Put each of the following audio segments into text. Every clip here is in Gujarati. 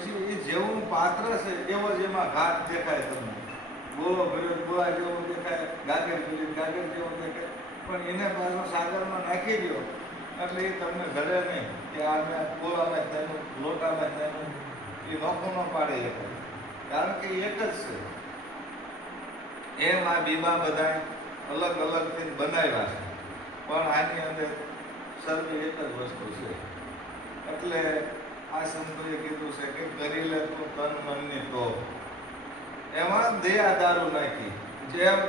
પછી એ જેવું પાત્ર છે, એવો જ એમાં ઘાત દેખાય તમને. બોલો ભર્યો બોલા જેવો દેખાય ગાગર ભર્યો ગાગર જેવો દેખાય. પણ એને પાછો સાગરમાં નાખી દો એટલે એ તમને ઘરે નહીં કે આ મેં ગોળામાં તેનું લોટામાં તેનું એ નોખો ન પાડે એ કારણ કે એક જ છે. એમ આ બીમા બધા અલગ અલગથી બનાવ્યા છે. પણ આની અંદર સર્વે એક જ વસ્તુ છે. એટલે આ સંતોએ કીધું છે કે કરી લે તું તન મનની તો એમાં દેહ દારૂ નાખી. જેમ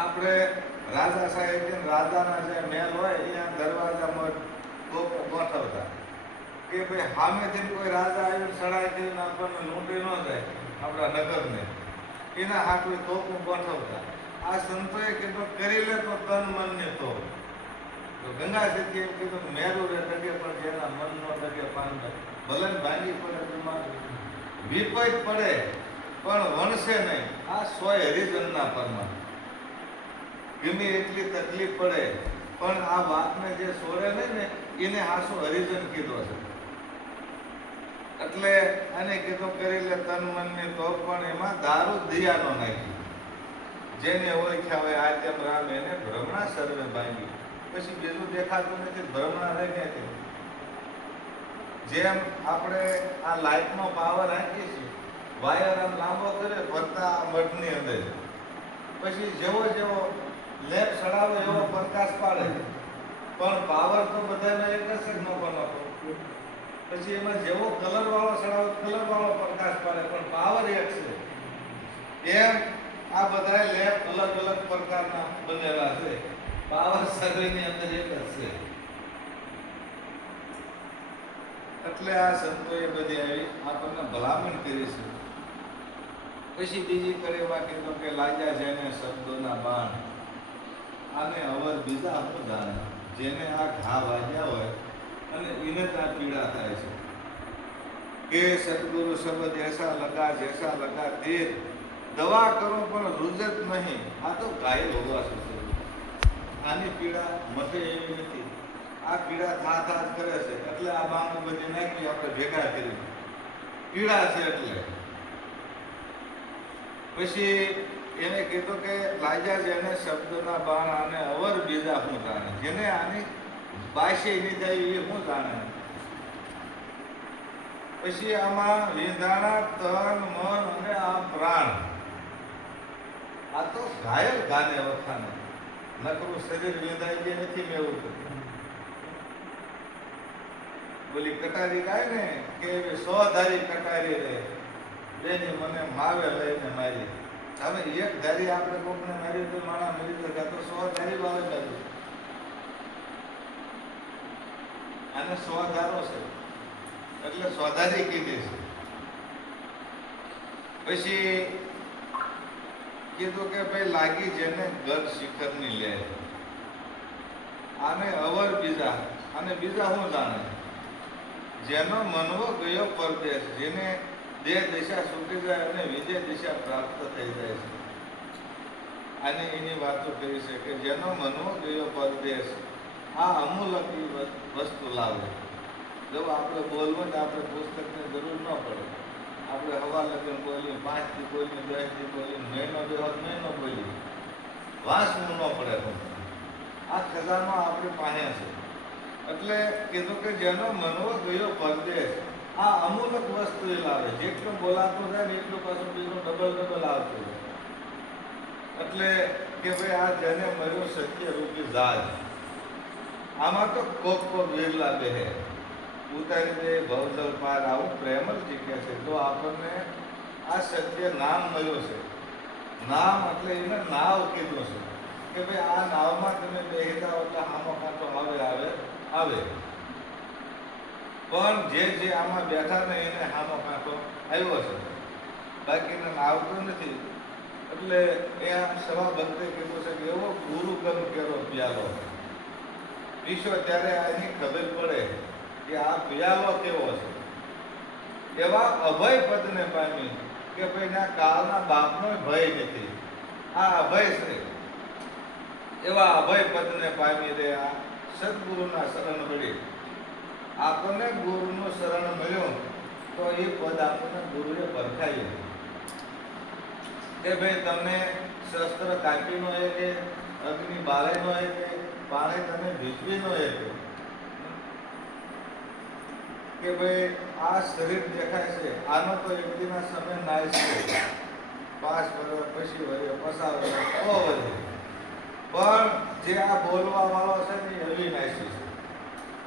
આપણે રાજા સાહેબ રાજાના જે મહેલ હોય અહીંયા દરવાજામાં તોપ ગોઠવતા. કે ભાઈ સામેથી કોઈ રાજા આવ્યો સડાઈ કરીને આપણને લૂંટી ન જાય, આપણા નગરને. એના હાથે તોપું ગોઠવતા. આ સંતોએ કીધું, કરી લે તો તન મનની તો ગંગા સતી એમ કીધું મેરું રે ડગે પણ જેના મનનો ડગે પાન ભલે ને ભાંગી પડે વિપરીત પડે, પણ વણશે નહીં. આ સોય હરિજનના પરમાં. ગમે એટલી તકલીફ પડે, પણ આ વાતને જે છોડે નહીં ને, એને હાસો હરિજન કીધો છે. એટલે આને કીધું કરી લે તન મનની તો પણ એમાં દારૂ દિયાનો નાખી જેને ઓળખ્યા હોય આ તેમ રામ એને ભ્રમણા સર્વે ભાંગી પછી બીજું દેખાતું નથી, ભ્રમણા રહે ક્યાંથી? જેમ આપણે આ લાઇટનો પાવર આપીએ છીએ, વાયર આમ લાંબો કરે, ફરતા મઠની અંદર. પછી જેવો જેવો લેપ સડાવો એવો પ્રકાશ પાડે પણ પાવર તો બધાને એક જ ન નોખો પછી એમાં જેવો કલર વાળો સડાવો કલર વાળો પ્રકાશ પાડે, પણ પાવર એક છે. એમ આ બધા લેપ અલગ અલગ પ્રકારના બનેલા છે. પાવર સર્વેની અંદર એક જ છે. એટલે આ સંતોએ બધી આવી આપણને ભલામણ કરી છે. પછી બીજી કરે કડીમાં કીધું કે લાગ્યા જેને શબ્દોના બાણ. આને અવર બીજા હું જાણે. જેને આ ઘા વાગ્યા હોય અને એને ત્યાં પીડા થાય છે. કે સદગુરુ શબ્દ એસા લગા જેસા લગા તે દવા કરો પણ રુજત નહીં. આ તો ઘાયલ હોવા છે આની પીડા મટે એવી નથી. આ પીડા થા થા કરે છે. એટલે આ બાંગુ બધી નાખી આપણે ભેગા કરી. પીડા છે એટલે. પછી એને કીધું કે લાજા જેને શબ્દના બાણ આને અવર બીજા હું જાણે. જેને આની બાશે નહીં થાય એ હું જાણે. પછી આમાં વિંધાણા, તન, મન અને આ પ્રાણ. આ તો ઘાયલ ગાને વખાને. નકરું શરીર વિંધાઈ ગયા, નથી મેં એવું કહ્યું. બોલી, કટારી ગાય ને? કે સો ધારી કટારી રે. બેની મને માવે લઈને મારી. હવે એક ધારી આપણે કોકને મારી તો માણા મરી જતા તો સો ધારી વાવે બાજુ આને સો ધારો છે. એટલે સોધારી કીધી છે. પછી કીધું કે ભાઈ લાગી જેને ગર શિખરની લે. આને અવર બીજા. અને બીજા હું જાણે? જેનો મનવો ગયો પરદેશ, જેને બે દિશા છૂટી જાય અને વિજય દિશા પ્રાપ્ત થઈ જાય છે. અને એની વાતો કહી છે કે જેનો મનવો ગયો પરદેશ, આ અમૂલકી વસ્તુ લાવે. જો આપણે બોલવું આપણે પુસ્તકની જરૂર ન પડે. આપણે હવા લગ્ન બોલીએ? પાંચથી બોલીએ, દસથી બોલીએ, મહિનો બે વખત મહિનો બોલીએ. વાંચવું ન પડે આ ખજાનો આપણી પાસે છે. એટલે કીધું કે જેનો મનવો ગયો પરદેશ, આ અમૂલક વસ્તુ એ લાવે. જેટલું બોલાતું થાય ને એટલું પાછું બીજું ડબલ ડબલ આવતું જાય. એટલે કે ભાઈ આ જેને મળ્યું સત્ય રૂપી જાજ આમાં તો કોક કોક વેરલા બે ઉતારી દે ભવજલ પાર આવું પ્રેમ જ જીત્યા છે. તો આપણને આ સત્ય નામ મળ્યું છે. નામ એટલે એને નાવ કીધું છે. કે ભાઈ આ નાવમાં તમે બેહતા હોતા, આમાં કાંટો હવે આવે? આવે. પણ જે જે આમાં બેઠા ને એને હાનો કાંટો આવ્યો છે. બાકીને આવતો નથી. એટલે એ આમ સભા ભક્તે કીધું છે કે એવો ગુરુ ગમ કેરો પ્યાલો. પીશો ત્યારે આની ખબર પડે કે આ પિયાલો કેવો છે. એવા અભય પદને પામી કે ભાઈ ના કાળના બાપનો ભય નથી. આ અભય છે. એવા અભય પદને પામી રહ્યા સદગુરુના શરણ મળે. આપણને ગુરુનો શરણ મળ્યો તો એ પદ આપણને ગુરુએ પરખાયું કે ભાઈ તમને શસ્ત્ર કાપી નો કે અગ્નિ બાળે નો એ કે પાણી તમે ભીજવી નો એ કે ભાઈ આ શરીર દેખાય છે. આનો તો વ્યક્તિના સમય નાય છે. પાંચ વર્ષ પછી વર્ષ પસાર વર્ષ છ વધે પણ જે આ બોલવા વાળો છે ને એ અવિનાશી છે.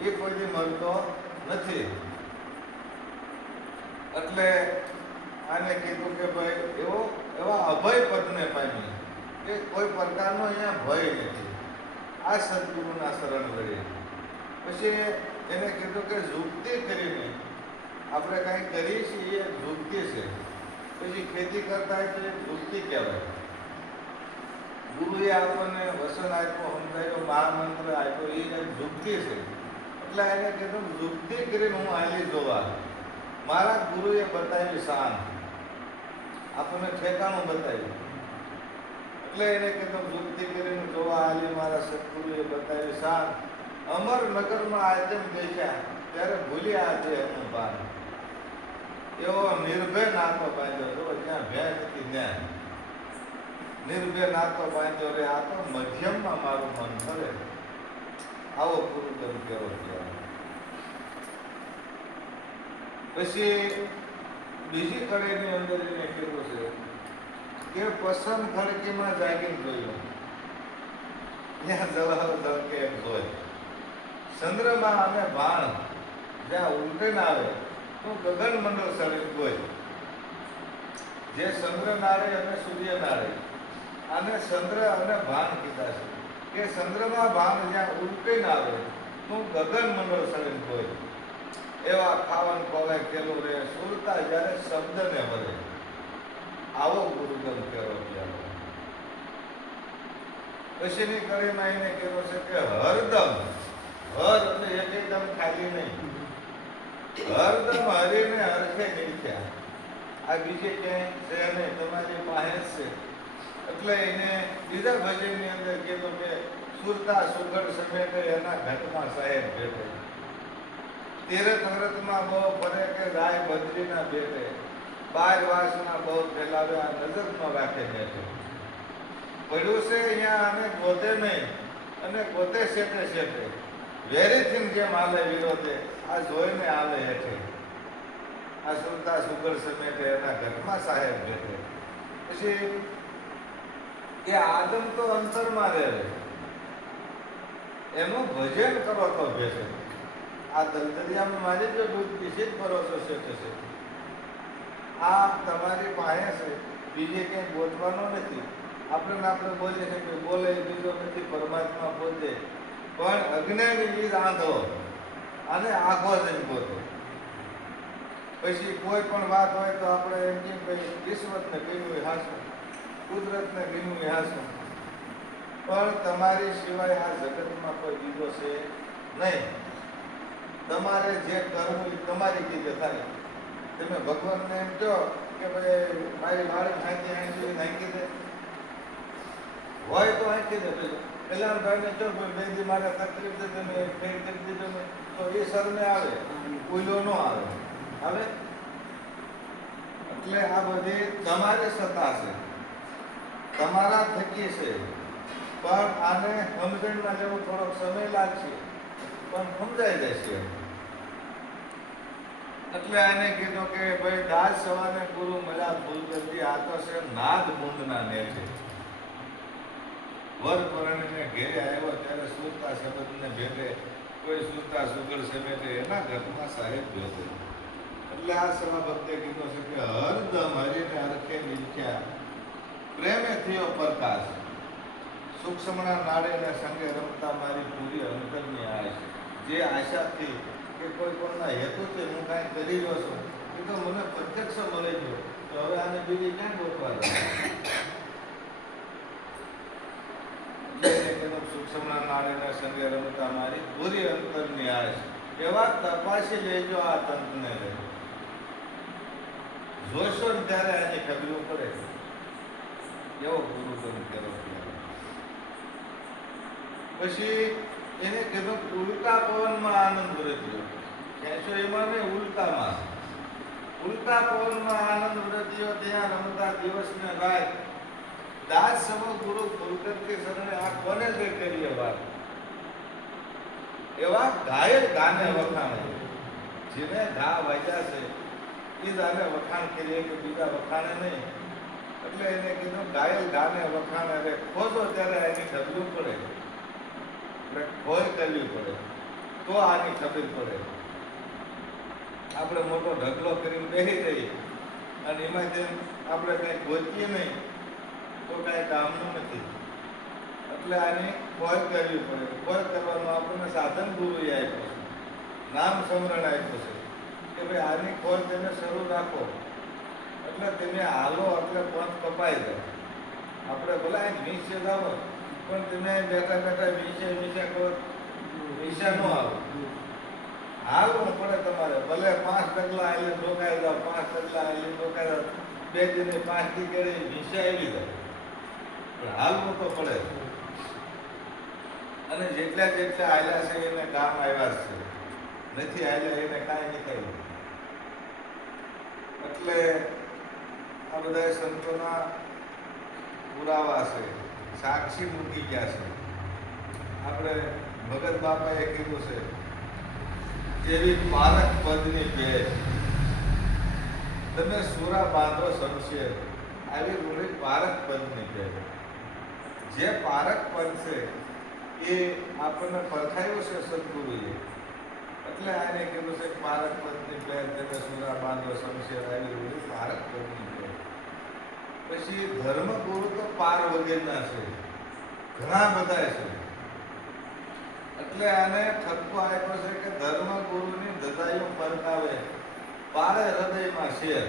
એ કોઈથી મળતો નથી. એટલે આને કીધું કે ભાઈ, એવો, એવા અભય પદને પામી કે કોઈ પ્રકારનો અહીંયા ભય નથી. આ સદગુરુના શરણ લઈએ. પછી એને કીધું કે ઝુકતી કરીને આપણે કાંઈ કરીએ છીએ એ ઝુકતી છે. પછી ખેતી કરતા હોય તો એ ઝુકતી કહેવાય. ગુરુએ આપણને વસન આપ્યો, સમજાયો મહામંત્ર આપ્યો, એ ઝુકતી છે એટલે એને કીધું ઝુકતી કરીને હું હાલી જોવા. મારા ગુરુએ બતાવી શાન આપણને ઠેકાણું બતાવ્યું. એટલે એને કીધું ઝુકતી કરીને જોવા હાલી. મારા સદગુરુએ બતાવી શાન અમરનગરમાં આજમ દેખ્યા ત્યારે ભૂલ્યા આજે એનું ભાન એવો નિર્ભય નાતો બાંધ્યો હતો, જ્યાં ભેં નથી ત્યાં. નિર્ભય નાતો બાંધ્યો રે, આ તો મધ્યમમાં મારું મન ફરે આવો ગુરુદેવ કેવો કહેવાય પછી બીજી કડીની અંદર એને કીધું છે કે પસંદ ખડકીમાં જાગીને જોયું. ત્યાં જવાહર ધમકે એમ જોઈ ચંદ્રમાં અને બાણ જ્યાં ઉલટીને આવે, તો ગગન મંડળ સળી કોઈ જે ચંદ્ર નારે અને સૂર્ય નાડે આને ચંદ્ર અને ભાન કીધા છે. કે ચંદ્રમાં ભાન જ્યાં ઉલટીને આવે, તું ગગન મંડળ સળી હોય. એવા ખાવન પવે, કેલું રે સુરતા જ્યારે શબ્દને વરે. આવો ગુરુગમ કેવો ત્યારે પછીની કડીમાં એને કેવો છે કે હરદમ, હર એટલે એક એકદમ ખાલી નહીં. હરદમ હરીને હરખે નીકળ્યા આ બીજે ક્યાંય છે નહીં, તમારી પાસે છે. એટલે એને બીજા ભજનની અંદર કીધું કે સુરતા સુગડ સમેટે એના ઘટમાં સાહેબ ભેટે. તીરથ વ્રતમાં બહુ ફરે કે ગાય બદ્રીના ભેટે. બાર વાસના બહુ ફેલાવે, આ નજરમાં રાખે બેઠે પડ્યું છે અહીંયા અને ગોતે નહીં, અને ગોતે શેઠે શેઠે વેરીથીન જેમ હાલે વિરોધે, આ જોઈને હાલે હેઠે. આ સુરતા સુગર સમેટે એના ઘરમાં સાહેબ ભેટે. પછી કે આદમ તો અંતરમાં રહે એનું ભજન કરો તો બેસે આ દલદરિયામાં મારી જો દૂધ પીસી જ ભરોસો છે થશે આ તમારી પાસે છે. બીજે ક્યાંય બોલવાનો નથી. આપણે આપણે બોલીએ છીએ કે બોલે, બીજો નથી પરમાત્મા પોતે. પણ અજ્ઞાની બીજ આંધો અને આખો જઈને પોતે પછી કોઈ પણ વાત હોય તો આપણે એમ કેમ કહીએ? કિસ્મતને કહ્યું હાસું કુદરતને કહ્યું હાસું પણ તમારી સિવાય આ જગતમાં કોઈ બીજો છે નહીં. તમારે જે કરવું એ તમારી રીતે થાય. તમે ભગવાનને એમ કહો કે ભાઈ, મારી વાળી હાંકી હાંકી નાખી દે. હોય તો આંખી દે. પેલું કલ્યાણભાઈને કહો ભાઈ બે દી મારે તકલીફ છે, તમે ફેર કરી દીધો ને. તો એ સરને આવે. કોઈલો ન આવે. આવે? એટલે આ બધી તમારે સત્તા છે. તમારા થકી છે. પણ આને સમજણમાં જેવો થોડોક સમય લાગશે. પણ સમજાઈ જશે. એટલે એને કીધું કે ભાઈ દાસ સવારે ગુરુ મજા ભૂલ કરતી, આ તો છે નાદ મૂંદના ને છે વર પરણીને ઘેરે આવ્યો ત્યારે સુરતા શબ્દને ભેટે કોઈ સુરતા સુગર સમેટે એના ઘરમાં સાહેબ ભેટે એટલે આ સભા ભક્તે કીધું છે કે હરદમ હરીને હરખે નીચ્યા. પ્રેમે થયો પ્રકાશ. સૂક્ષ્મના નાળેને સંગે રમતા મારી પૂરી અંતરની આશ જે આશાથી કે કોઈ કોઈના હેતુથી હું કાંઈ કરી રહ્યો છું એ તો મને પ્રત્યક્ષ મળી ગયો. તો હવે આને બીજી ક્યાં ગોતવા સૂક્ષ્મના નાડે સંગે રમતા મારી પૂરી અંતરની આશ એવા તપાસી લેજો આ તંત્રને. જોશો ત્યારે આની ખબરું પડે એવો ગુરુ ગુરુ કેવો પછી એને કીધું ઉલ્કા પવનમાં આનંદ વર્ત્યો ખેંચો એમાં ને ઉલ્કામાં ઉલ્કા પવનમાં આનંદ વ્રતિયો ત્યાં રમતા દિવસ ને રાત. દાસ સમ ગુરુ ફુલકરતી શરણે આ કોને જે કરીએ વાત? એવા ઘાયલ ગાને વખાણે. જેને ઘા વાગ્યા છે, એ જ વખાણ કરીએ કે બીજા વખાણે નહીં. એટલે એને કીધું, ગાયલ ગાને વખાણ એટલે ખોજો ત્યારે એની ઢબલું પડે. એટલે ખોય કરવી પડે. તો આની ખબર પડે. આપણે મોટો ઢગલો કરીને બેસી જઈએ. અને એમાં જેમ આપણે કંઈ ખોજીએ નહીં, તો કાંઈ કામનું નથી. એટલે આની ખોજ કરવી પડે. ખોજ કરવાનું આપણને સાધન ગુરુએ આપ્યું છે. નામ સમરણ આપ્યું છે કે ભાઈ આની ખોજ તમે શરૂ રાખો. એટલે તમે હાલો એટલે પંથ કપાઈ જાય આપણે ભલે અહીં નીચે જાવ પણ અહીં બેઠા બેઠા નીચે નીચે કહો નીચે ન આવે. હાલવું પડે તમારે, ભલે પાંચ ડગલા આવીને રોકાઈ જાવ પાંચ ડગલા આવીને ઢોકાઈ જાવ બે દિને પાંચથી કરી નીચે આવી જાય પણ હાલવું તો પડે. અને જેટલા જેટલા આવેલા છે એને કામ આવ્યા છે. નથી આવેલા એને કાંઈ નહીં કર્યું. એટલે આ બધા સંતોના પુરાવા છે, સાક્ષી મૂકી ગયા છે. આપણે ભગત બાપાએ કીધું છે, જેવી પારક પદની બે તમે સુરા બાંધો સમશે આવી રૂડી પારક પદની બે જે પારક પદ છે, એ આપણને પરખાયું છે સદગુરુએ. એટલે આને કીધું છે પારક પદની બે તમે સુરા બાંધો સમશે આવી રૂડી પારક પદની ભેટ. પછી ધર્મગુરુ તો પાર વગેરેના છે. ઘણા બધા છે. એટલે આને ઠપકો આપ્યો છે કે ધર્મ ગુરુની દદાઈઓ ફરકાવે પારે હૃદયમાં શેર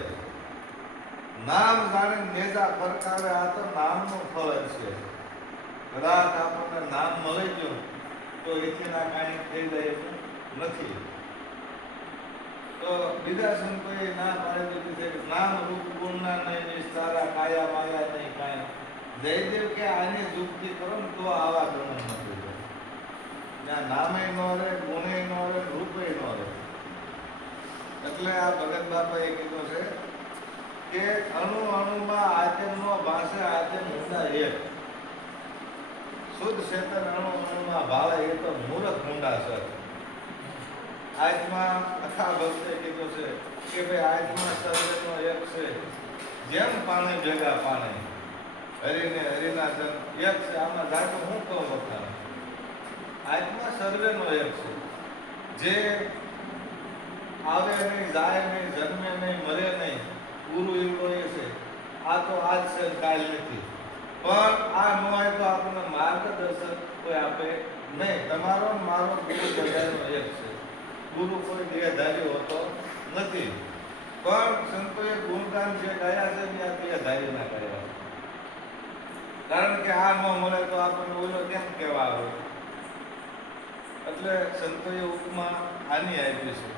નામ જાણે નેજા ફરકાવે આ તો નામનું ફળ છે. કદાચ આપણને નામ મળી ગયું, તો એથી ના કાંઈ થઈ જાય નથી. તો બીજા સંતોએ ના પાડી દીધી છે કે નામ રૂપ ગુણના નહીં કાયા માયા નહીં કાંઈ જયદેવ કે આની યુક્તિ કરો ને તો આવા ગણો નથી ત્યાં નામે નો રે ગુણે નો રે રૂપે નો રે એટલે આ ભગત બાપાએ કીધું છે કે અણુ અણુમાં આચરણનો ભાષે આચર ઊંડા એક શુદ્ધ ચેતન અણુ અણુમાં ભાવે એ તો મૂર્ખ ઊંડા છે. આજમાં અથા ભક્તે કીધું છે કે ભાઈ આજમાં સર્વેનો એક છે. જેમ પાણી ભેગા પાણી, હરિને હરિના જન, એક છે, આમાં જાતો હું કહું વખાણ. આજમાં સર્વેનો એક છે. જે આવે નહીં, જાય નહીં, જન્મે નહીં, મરે નહીં પૂરું એવું એ છે. આ તો આજ છે કાલ નથી. પણ આ ન હોય તો આપણને માર્ગદર્શન કોઈ આપે નહીં. તમારો મારો ગુરુ બધાનો એક છે. ગુરુ કોઈ દેહધારી હોતો નથી. પણ સંતોએ ગુણગાન જે ગાયા છે ને આ દેહધારી ના ગાયા કારણ કે આ ન મળે તો આપણને ઓલો કેમ કહેવા આવે એટલે સંતોએ ઉપમા આની આપી છે.